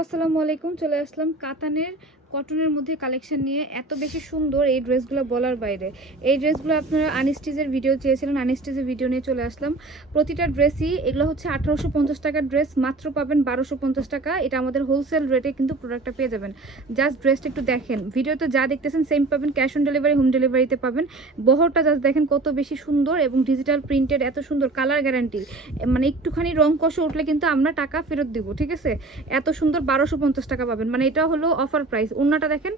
আসসালামু আলাইকুম চলে আসলাম কাতানের কটনের মধ্যে কালেকশন নিয়ে এত বেশি সুন্দর এই ড্রেসগুলো বলার বাইরে। এই ড্রেসগুলো আপনারা আনিস্টিজের ভিডিও চেয়েছিলেন আনিস্টিজের ভিডিও নিয়ে চলে আসলাম। প্রতিটা ড্রেসই এগুলো হচ্ছে আঠারোশো পঞ্চাশ টাকার ড্রেস মাত্র পাবেন বারোশো পঞ্চাশ টাকা। এটা আমাদের হোলসেল রেটে কিন্তু প্রোডাক্টটা পেয়ে যাবেন। জাস্ট ড্রেসটা একটু দেখেন। ভিডিওতে যা দেখতেছেন সেম পাবেন ক্যাশ অন ডেলিভারি হোম ডেলিভারিতে পাবেন। বহরটা জাস্ট দেখেন কত বেশি সুন্দর এবং ডিজিটাল প্রিন্টেড এত সুন্দর কালার গ্যারান্টি মানে একটুখানি রং কষে উঠলে কিন্তু আমরা টাকা ফেরত দিব, ঠিক আছে? এত সুন্দর বারোশো পঞ্চাশ টাকা পাবেন। মানে এটা হলো অফার প্রাইস উন্নাটা দেখেন,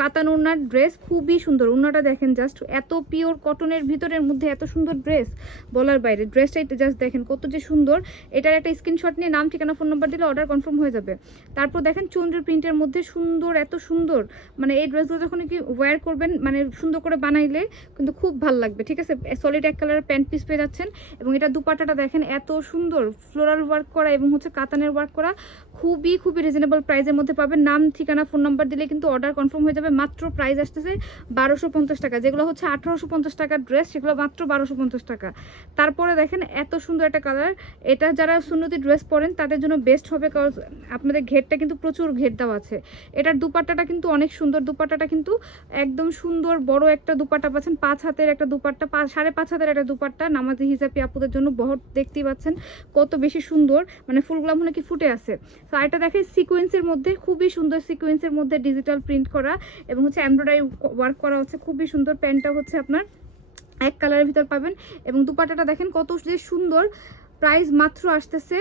কাতান উন্নার ড্রেস খুবই সুন্দর। উন্নাটা দেখেন জাস্ট এত পিওর কটনের ভিতরের মধ্যে এত সুন্দর ড্রেস বলার বাইরে। ড্রেসটা জাস্ট দেখেন কত যে সুন্দর। এটার একটা স্ক্রিনশট নিয়ে নাম, ঠিকানা ফোন নাম্বার দিলে অর্ডার কনফার্ম হয়ে যাবে। তারপর দেখেন চন্দ্রের প্রিন্টের মধ্যে সুন্দর, এত সুন্দর। মানে এই ড্রেসগুলো যখন কি ওয়্যার করবেন মানে সুন্দর করে বানাইলে কিন্তু খুব ভালো লাগবে, ঠিক আছে? সলিড এক কালারের প্যান্ট পিস পেয়ে যাচ্ছেন এবং এটা দুপাটাটা দেখেন এত সুন্দর। ফ্লোরাল ওয়ার্ক করা এবং হচ্ছে কাতানের ওয়ার্ক করা খুবই খুবই রিজনেবল প্রাইসের মধ্যে পাবেন। নাম, ঠিকানা ফোন নাম্বার দিলে কিন্তু অর্ডার কনফার্ম হয়ে যাবে। মাত্র প্রাইস আসতেছে বারোশো পঞ্চাশ টাকা, যেগুলো হচ্ছে আঠারোশো পঞ্চাশ টাকার ড্রেস সেগুলো মাত্র বারোশো পঞ্চাশ টাকা। তারপরে দেখেন এত সুন্দর একটা কালার এটা যারা সুন্নতি ড্রেস পরেন, তাদের জন্য বেস্ট হবে কারণ আপনাদের ঘেরটা কিন্তু প্রচুর ঘের দেওয়া আছে। এটার দুপাট্টাটা কিন্তু অনেক সুন্দর, দুপাট্টাটা কিন্তু একদম সুন্দর বড় একটা দুপাট্টা পাচ্ছেন, পাঁচ হাতের একটা দুপাট্টা সাড়ে পাঁচ হাতের একটা দুপাট্টা। নামাজি হিসাবে আপুদের জন্য বহর দেখতেই পাচ্ছেন কত বেশি সুন্দর মানে ফুলগুলো মনে কি ফুটে আছে। তো এটা দেখে সিকোয়েন্সের মধ্যে, খুবই সুন্দর সিকোয়েন্সের মধ্যে ডিজিটাল প্রিন্ট করা এবং হচ্ছে এমব্রয়ডারি ওয়ার্ক করা হচ্ছে। খুবই সুন্দর প্যান্টটা হচ্ছে আপনার। এক কালারের ভিতর পাবেন এবং দুপাট্টাটা দেখেন কত যে সুন্দর। প্রাইস মাত্র আসতেছে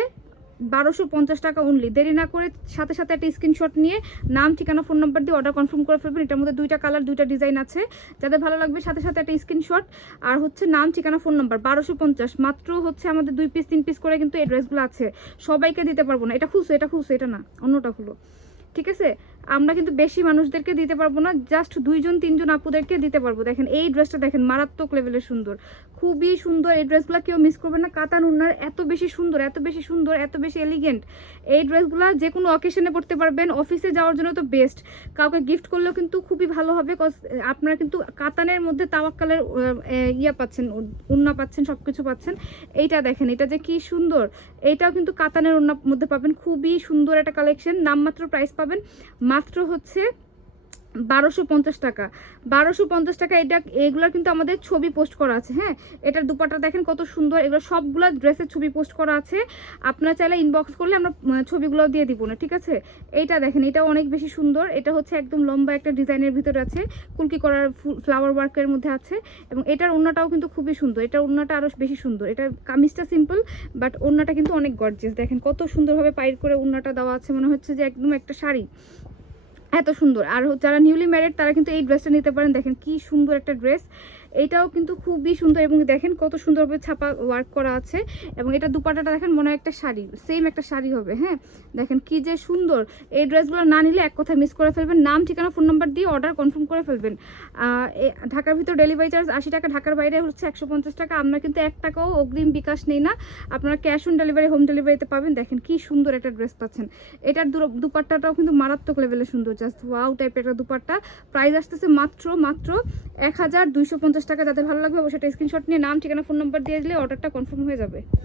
বারোশো পঞ্চাশ টাকা অনলি দেরি না করে সাথে সাথে একটা স্ক্রিনশট নিয়ে নাম, ঠিকানা ফোন নাম্বার দিয়ে অর্ডার কনফার্ম করে ফেলবেন। এটার মধ্যে দুইটা কালার দুইটা ডিজাইন আছে। যাদের ভালো লাগবে সাথে সাথে একটা স্ক্রিনশট আর হচ্ছে নাম, ঠিকানা ফোন নাম্বার বারোশো পঞ্চাশ। মাত্র হচ্ছে আমাদের দুই পিস তিন পিস করে কিন্তু এই ড্রেসগুলো আছে। সবাইকে দিতে পারব না। এটা খুলছো এটা খুলছো, এটা না। অন্যটা খুলো। ঠিক আছে? আমরা কিন্তু বেশি মানুষদেরকে দিতে পারব না জাস্ট দুইজন, তিনজন আপুদেরকে দিতে পারব। দেখেন, এই ড্রেসটা দেখেন, মারাত্মক লেভেলের সুন্দর। খুবই সুন্দর এই ড্রেসগুলো কেউ মিস করবে না। কাতান উন্নার এত বেশি সুন্দর, এত বেশি সুন্দর, এত বেশি এলিগেন্ট এই ড্রেসগুলো যে কোনো অকেশনে পড়তে পারবেন অফিসে যাওয়ার জন্য তো বেস্ট কাউকে গিফট করলেও কিন্তু খুবই ভালো হবে কজ আপনারা কিন্তু কাতানের মধ্যে তাওয়াক্কালের ইয়া পাচ্ছেন উন্না পাচ্ছেন সব কিছু পাচ্ছেন। এইটা দেখেন, এটা যে কি সুন্দর। এইটাও কিন্তু কাতানের উন্নার মধ্যে পাবেন। খুবই সুন্দর একটা কালেকশন নামমাত্র প্রাইস পাবেন। মাত্র হচ্ছে বারোশো পঞ্চাশ টাকা। বারোশো পঞ্চাশ টাকা এটা, এগুলোর কিন্তু আমাদের ছবি পোস্ট করা আছে হ্যাঁ? এটার দুপাটা দেখেন কত সুন্দর, এগুলো সবগুলো ড্রেসের ছবি পোস্ট করা আছে। আপনারা চাইলে ইনবক্স করলে আমরা ছবিগুলো দিয়ে দিব না, ঠিক আছে? এইটা দেখেন এটা অনেক বেশি সুন্দর, এটা হচ্ছে একদম লম্বা একটা ডিজাইনের ভিতরে আছে, কুলকি করার ফ্লাওয়ার ওয়ার্কের মধ্যে আছে, এবং এটার ওড়নাটাও কিন্তু খুবই সুন্দর, এটার ওড়নাটা আরও বেশি সুন্দর, এটা কামিজটা সিম্পল বাট ওড়নাটা কিন্তু অনেক গর্জেস দেখেন কত সুন্দরভাবে পাইর করে ওড়নাটা দেওয়া আছে, মনে হচ্ছে যে একদম একটা শাড়ি। এত সুন্দর। আর যারা নিউলি ম্যারিড তারা কিন্তু এই ড্রেসটা নিতে পারেন। দেখেন কি সুন্দর একটা ড্রেস এইটাও কিন্তু খুবই সুন্দর এবং দেখেন কত সুন্দরভাবে ছাপা ওয়ার্ক করা আছে এবং এটা দুপাটাটা দেখেন মনে হয় একটা শাড়ি সেম একটা শাড়ি হবে হ্যাঁ? দেখেন কি যে সুন্দর। এই ড্রেসগুলো না নিলে এক কথা মিস করে ফেলবেন। নাম, ঠিকানা ফোন নাম্বার দিয়ে অর্ডার কনফার্ম করে ফেলবেন। ঢাকার ভিতর ডেলিভারি চার্জ আশি টাকা, ঢাকার বাইরে হচ্ছে একশো পঞ্চাশ টাকা। আমরা কিন্তু এক টাকাও অগ্রিম বিকাশ নেই না। আপনারা ক্যাশ অন ডেলিভারি হোম ডেলিভারিতে পাবেন। দেখেন কি সুন্দর একটা ড্রেস পাচ্ছেন। এটার দুপাট্টাটাও কিন্তু মারাত্মক লেভেলে সুন্দর। জাস্ট ওয়াও টাইপের একটা দুপাট্টা। প্রাইস আসতেছে মাত্র মাত্র এক হাজার পঞ্চাশ টাকা যাদের ভালো লাগবে অবশ্যই স্ক্রিনশট নিয়ে নাম, ঠিকানা ফোন নম্বর দিয়ে দিলে অর্ডারটা কনফার্ম হয়ে যাবে।